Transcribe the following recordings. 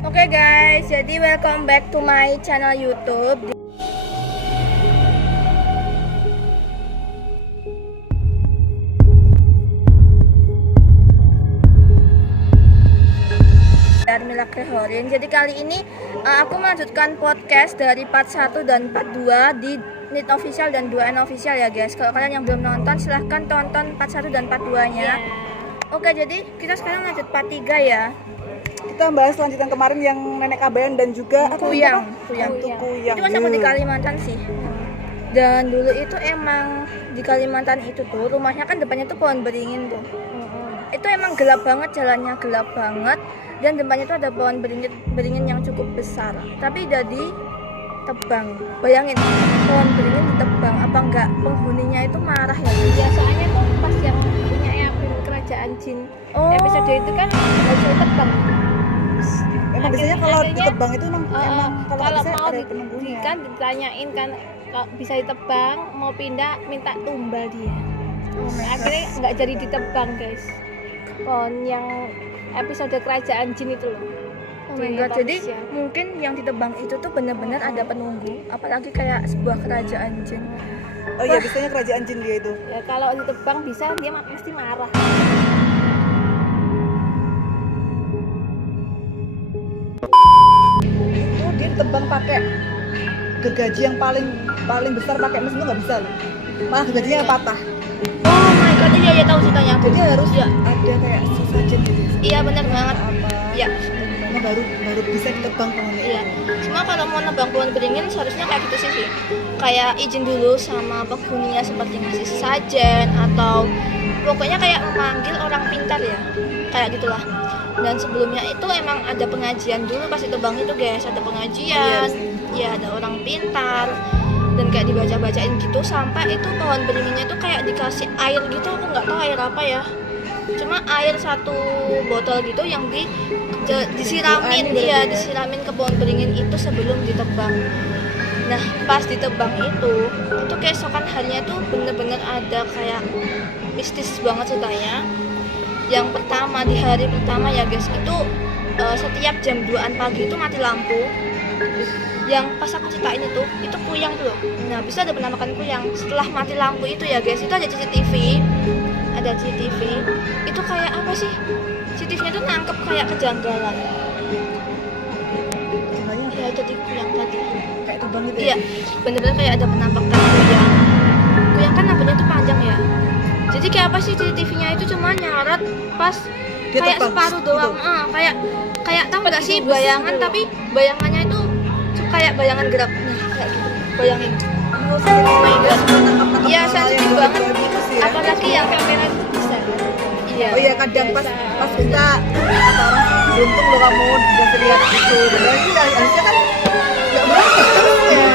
Oke guys, jadi welcome back to my channel YouTube. Mila Kehorin. Jadi kali ini aku melanjutkan podcast dari part 1 dan part 2 di NIT Official dan 2N Official ya guys. Kalau kalian yang belum nonton silahkan tonton part 1 dan part 2 nya. Oke, jadi kita sekarang lanjut part 3 ya. Kita bahas lanjutan kemarin yang Nenek Kabayan dan juga Kuyang. Kuyang. Itu pas aku di Kalimantan sih. Dan dulu itu emang di Kalimantan itu tuh rumahnya kan depannya tuh pohon beringin tuh. Itu emang gelap banget, jalannya gelap banget, dan depannya tuh ada pohon beringin yang cukup besar. Tapi udah ditebang. Bayangin, pohon beringin ditebang, apa enggak penghuninya itu marah ya? Ya soalnya tuh pas yang punya kerajaan jin episode itu kan nggak bisa ditebang. Emang biasanya kalau ditebang itu emang kalau bisa mau ada penunggunya. kan ditanyain kan kalau bisa ditebang mau pindah minta tumbal dia. Akhirnya nggak jadi ditebang guys. Pohon yang episode kerajaan jin itu loh. Oh my god, jadi mungkin yang ditebang itu tuh benar-benar ada penunggu, apalagi kayak sebuah kerajaan jin. Oh iya, biasanya kerajaan jin dia itu. Ya kalau ditebang bisa dia pasti marah. Oh, dia ditebang pakai gergaji yang paling besar pakai mesin itu nggak bisa loh. Malah gergajinya patah. Oh my god, iya tahu ceritanya. Jadi harus ya ada kayak sesajen gitu. Iya benar banget. Iya. Nah, baru bisa ditebang pohonnya. Iya. Cuma kalau mau nebang pohon beringin seharusnya kayak gitu sih. Kayak izin dulu sama penghuninya seperti ngasih sesajen atau pokoknya kayak memanggil orang pintar ya. Kayak gitulah. Dan sebelumnya itu emang ada pengajian dulu pas ditebang itu guys, ada pengajian. Ya ada orang pintar. Dan kayak dibaca-bacain gitu sampai itu pohon beringinnya tuh kayak dikasih air gitu, aku nggak tahu air apa ya, cuma air satu botol gitu yang disiramin disiramin ke pohon beringin itu sebelum ditebang. Nah pas ditebang itu keesokan harinya tuh bener-bener ada kayak mistis banget ceritanya. Yang pertama di hari pertama ya guys itu setiap jam 2an pagi itu mati lampu. Yang pas aku ceritain itu kuyang tuh loh. Nah bisa ada penampakan kuyang setelah mati lampu itu ya guys. Itu ada CCTV itu kayak apa sih, CCTV-nya tuh nangkep kayak kejanggalan. Ya tadi kuyang tadi Kayak tebang gitu. Iya bener-bener kayak ada penampakan kuyang kan rambutnya tuh panjang ya. Jadi kayak apa sih, CCTV-nya itu cuma nyarat pas Dia kayak tebang, separuh doang gitu. kayak tahu nggak sih bayangan, tapi bayangannya itu kayak bayangan gerak. Nah kayak gitu, bayangin. Oh my god, iya sensitif banget, apalagi yang kamera itu bisa. Iya. Oh iya, kadang pas kita kata orang beruntung loh kamu bisa lihat itu. Berarti harusnya kan nggak beruntung ya.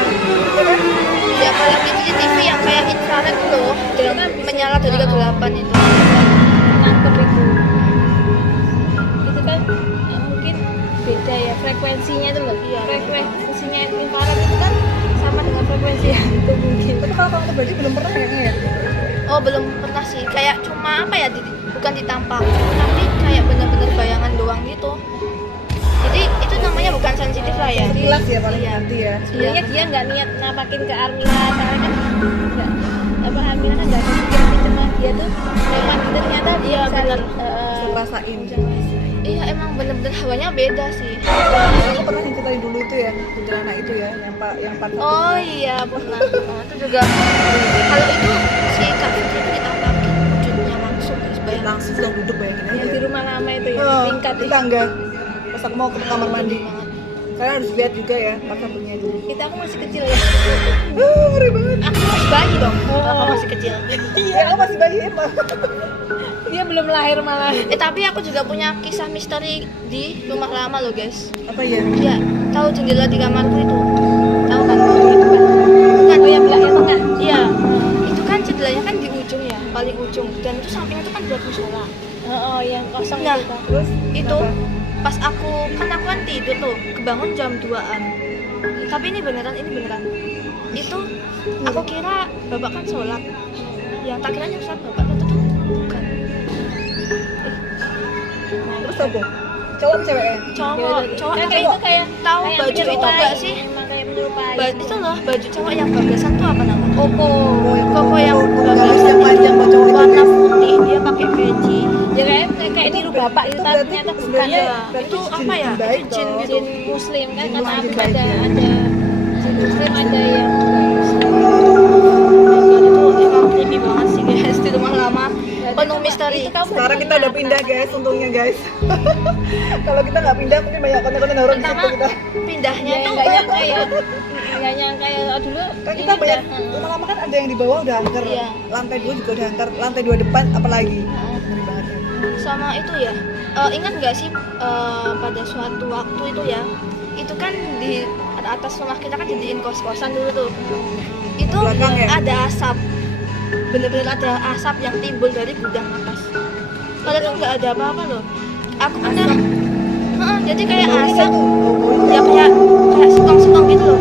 Iya, kalau di CCTV yang kayak infrared tuh loh, yang menyala dari kegelapan itu. Nangkep itu kan mungkin beda ya frekuensinya tuh loh. Iya, Frekuensinya infrared itu kan sama dengan frekuensi yang itu mungkin. Tapi kalau kamu baju belum pernah kayaknya ya. Oh belum pernah sih, kayak cuma apa ya, bukan ditampar, tapi kayak bener-bener bayangan doang gitu. Jadi itu namanya bukan sensitif lah ya. Sekilas ya paling Iya. nanti ya. Sebenarnya dia nggak niat nampakin ke Armina, soalnya kan nggak apa Armina kan nggak sensitif, cuma dia tuh lewat itu ternyata Iya, bisa bener. Rasain. Iya emang bener-bener hawanya beda sih. Aku pernah ceritain dulu itu ya, kuntilanak itu ya, yang part satu. Oh iya pernah. Itu juga. Kalau itu si Kak Fitri itu ditampakin wujudnya langsung guys, bayangin. Langsung duduk bayangin aja. yang di rumah lama itu ya, Oh, di tingkat di itu. tangga. Pas aku mau ke kamar mandi. Kalian harus lihat juga ya part satunya itu. Kita aku masih kecil ya. Ngeri banget. Aku masih bayi dong, kalau masih kecil. Iya, aku masih bayi emang. Dia belum lahir malah. Tapi aku juga punya kisah misteri di rumah lama loh guys. Apa ya? Iya, tahu jendela di kamarku itu? Tahu kan? Bukan, oh yang belakang tengah. Iya. Itu kan jendelanya kan di ujung ya, paling ujung. Dan itu sampingnya itu kan buat musola. Oh, yang kosong Nah, itu. Terus Itu pas aku kan tidur tuh, kebangun jam 2an. Tapi ini beneran. Itu aku kira bapak kan sholat. Yang tak kira sholat bapak itu tuh bukan. terus apa? Cowok apa ceweknya? Cowok Kayak tapi itu kayak tahu kayak baju itu menyerupai. enggak sih? Emang kayak menyerupai. Itu loh baju cowok yang bablasan tuh apa namanya? Koko. Koko yang garis bablasan yang panjang buat cowok itu warna guys. putih, dia pakai peci. Ya kayak niru bapak itu itu berarti ternyata bukan. sebenarnya Iya, berarti itu apa ya? jin baik Itu jin dong. gitu. Jin muslim kan Jin kata muslim, aku jin baik, ada ya. jin muslim ada yang nggak muslim. Itu emang creepy banget sih guys di rumah lama penuh misteri. Itu kamu Sekarang kita udah pindah guys, untungnya guys. Kalau kita nggak pindah mungkin banyak konten-konten horor di Pertama situ kita. pindahnya ya tuh nggak nyangka ya nggak nyangka ya dulu Kan ini kita banyak udah, lama-lama kan ada yang di bawah udah angker. Iya. Lantai 2 juga udah angker, lantai 2 depan apalagi. Ngeri banget ya. sama itu ya. Ingat nggak sih pada suatu waktu itu ya, itu kan di atas rumah kita kan jadiin kos-kosan dulu tuh. Itu Belakang ya? ada asap, bener-bener ada asap yang timbul dari gudang atas. Padahal tuh nggak ada apa-apa loh. Aku pernah, jadi kayak asap, ya kayak singkong-singkong gitu loh.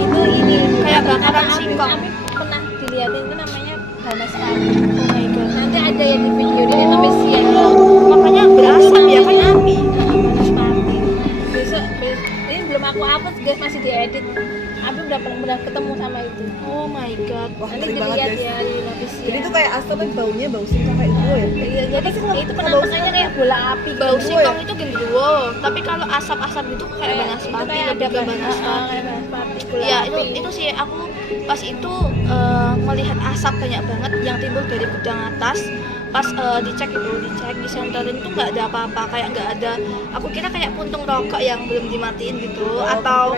itu ini Kayak bakaran Abi singkong. pernah dilihatin itu namanya panas api. Oh my god. Nanti ada yang di video dia namanya siang Makanya berasap ya kan api. panas api. Besok ini belum aku upload guys, masih diedit. Abi udah ketemu sama itu. Oh my god. Wah, Nanti ngeri banget dilihat guys. ya di Nabi Jadi siang. itu kayak asapnya baunya bau singkong kayak gitu ya. Iya, jadi itu bau penampakannya kayak bola api. Bau gitu. singkong itu genderuwo, tapi kalau asap-asap itu kayak banaspati, itu kayak lebih ke ada banaspati. kayak banaspati, bola Ya api. itu sih aku pas itu melihat asap banyak banget yang timbul dari gudang atas. Pas dicek disenterin tuh nggak ada apa-apa, kayak nggak ada. Aku kira kayak puntung rokok yang belum dimatiin gitu, atau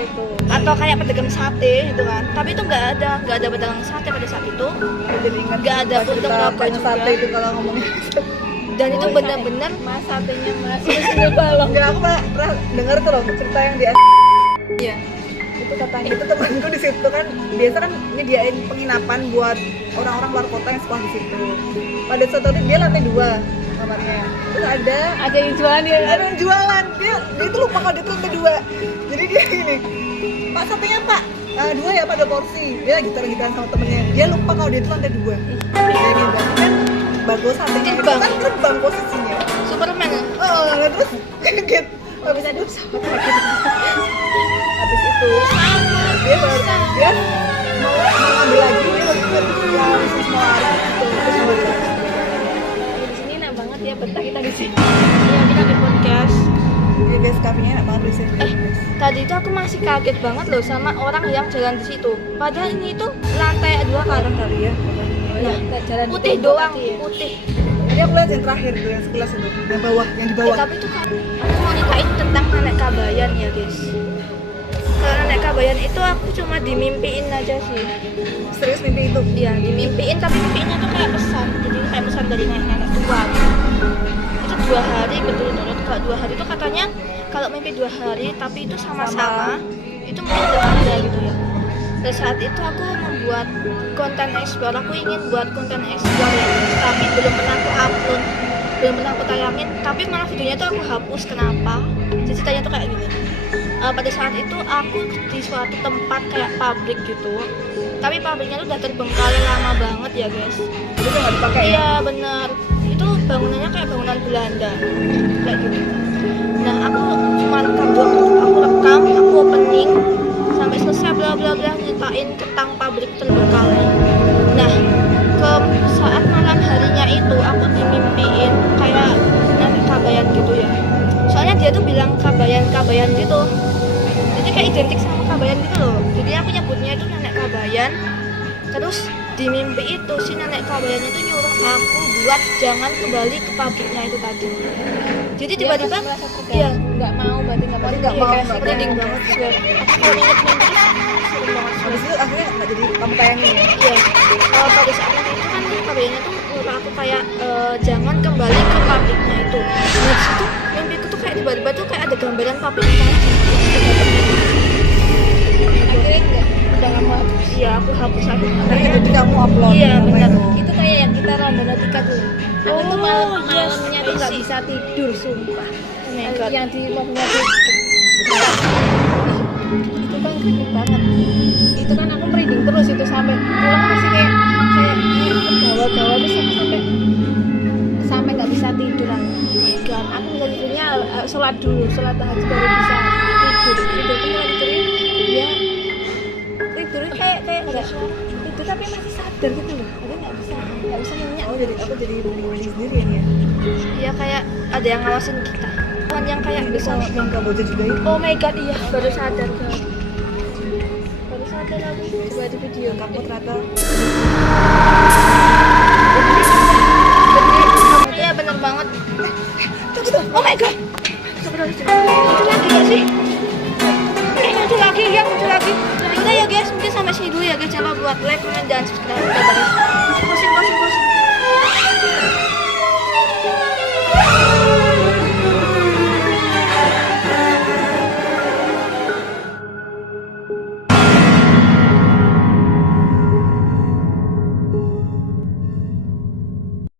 kayak pedagang sate gitu kan. Tapi itu nggak ada pedagang sate pada saat itu. Jadi ingat Nggak ada cerita puntung rokok banyak juga. sate itu kalau ngomongin. Dan itu Oh, benar-benar mas satenya mas sendal balong. Enggak, aku pernah dengar tuh loh cerita yang di ya. itu katanya itu temanku di situ kan biasa kan nyediain penginapan buat orang-orang luar kota yang sekolah di situ. Pada suatu hari dia lantai 2 kamarnya. Terus ada Yang jualan dia. yang jualan dia itu lupa kalau dia tuh lantai 2. Jadi dia gini, Pak satenya Pak, 2 ya Pak, ada porsi. Dia lagi gitar-gitaran sama temennya. Dia lupa kalau dia tuh lantai 2. Kayak gitu kan bangku satenya itu Terbang. kan terbang posisinya. Superman ya? Terus kaget. Habis itu habis itu dia baru dia mau ngambil lagi dia langsung semua lari gitu. Terus kembali lagi. Di sini enak banget ya betah kita di sini. Iya, kita di podcast. Jadi guys, kafenya enak banget di sini. Tadi itu aku masih kaget banget loh sama orang yang jalan di situ. Padahal ini itu lantai 2 kan. Kali ya. Nah, Jalan putih di doang, tadi ya. putih. Tadi aku lihat yang terakhir tuh yang sekilas itu, yang bawah, yang di bawah. Tapi itu kan aku mau nyeritain tentang nenek Kabayan ya guys. Kalau nenek Kabayan itu aku cuma dimimpiin aja sih. Serius mimpi itu. Iya, dimimpiin tapi mimpinya tuh kayak pesan. Jadi kayak pesan dari nenek-nenek tua. Gitu. Itu 2 hari berturut-turut. Kalau 2 hari itu katanya kalau mimpi 2 hari tapi itu sama-sama, itu mungkin udah ada gitu ya. Pada saat itu aku membuat konten explore, aku ingin buat konten explore ya guys, tapi belum pernah aku upload, belum pernah aku tayangin, tapi malah videonya tuh aku hapus. Kenapa? Jadi ceritanya tuh kayak gini. Pada saat itu aku di suatu tempat kayak pabrik gitu, tapi pabriknya tuh udah terbengkalai lama banget ya guys. Itu udah nggak dipakai ya. Iya bener, itu bangunannya kayak bangunan Belanda kayak gitu. Nah aku cuma rekam doang, aku opening sampai selesai bla bla bla nyeritain tentang pabrik terbengkalai. Nah ke saat malam harinya itu aku dimimpiin kayak nenek Kabayan gitu ya. Soalnya dia tuh bilang Kabayan gitu. Jadi kayak identik sama Kabayan gitu loh. Jadi aku nyebutnya itu nenek Kabayan. Terus di mimpi itu si nenek Kabayan itu nyuruh aku buat jangan kembali ke pabriknya itu tadi. Jadi tiba-tiba iya nggak mau berarti nggak mau. Berarti nggak iya, mau, kayak nggak merinding mau. banget swear. Aku kalau inget mimpi serem banget swear. Habis itu akhirnya nggak jadi kamu tayangin ya. Iya, pada saat itu kan kabarnya tuh nyuruh aku kayak jangan kembali ke pabriknya itu. Nah di situ mimpiku tuh kayak tiba-tiba tuh kayak ada gambaran pabriknya aja. Akhirnya nggak udah nggak mau. Iya, aku hapus akhirnya. Akhirnya jadi kamu upload. Iya, nama benar. itu. Itu kayak yang kita Randonatika tuh. Aku tuh Oh, malamnya tuh nggak yes, bisa tidur sumpah. Oh my god. Yang di mobilnya tuh itu kan gede banget. Itu kan aku merinding terus itu sampai pulang masih kayak bawa-bawa terus aku sampai nggak bisa tidur aku. Oh my god. Aku nggak tidurnya sholat dulu, sholat tahajud baru bisa tidur pun mulai tidurin dia tidurnya kayak nggak tidur tapi masih sadar gitu loh, jadi nggak bisa nyenyak. Oh jadi aku jadi mandi sendiri ya? Iya kayak ada yang ngawasin kita. Kan yang kayak bisa. Yang Kamboja juga ya? Oh my god, iya baru sadar kan. Baru sadar aku coba di video. Kamu ternyata Iya bener banget. Oh my god. Muncul lagi gak sih? Muncul lagi ya, muncul lagi. Udah ya guys, mungkin sampai sini dulu ya guys. Jangan lupa buat like, comment, dan subscribe. Bye bye. Closing.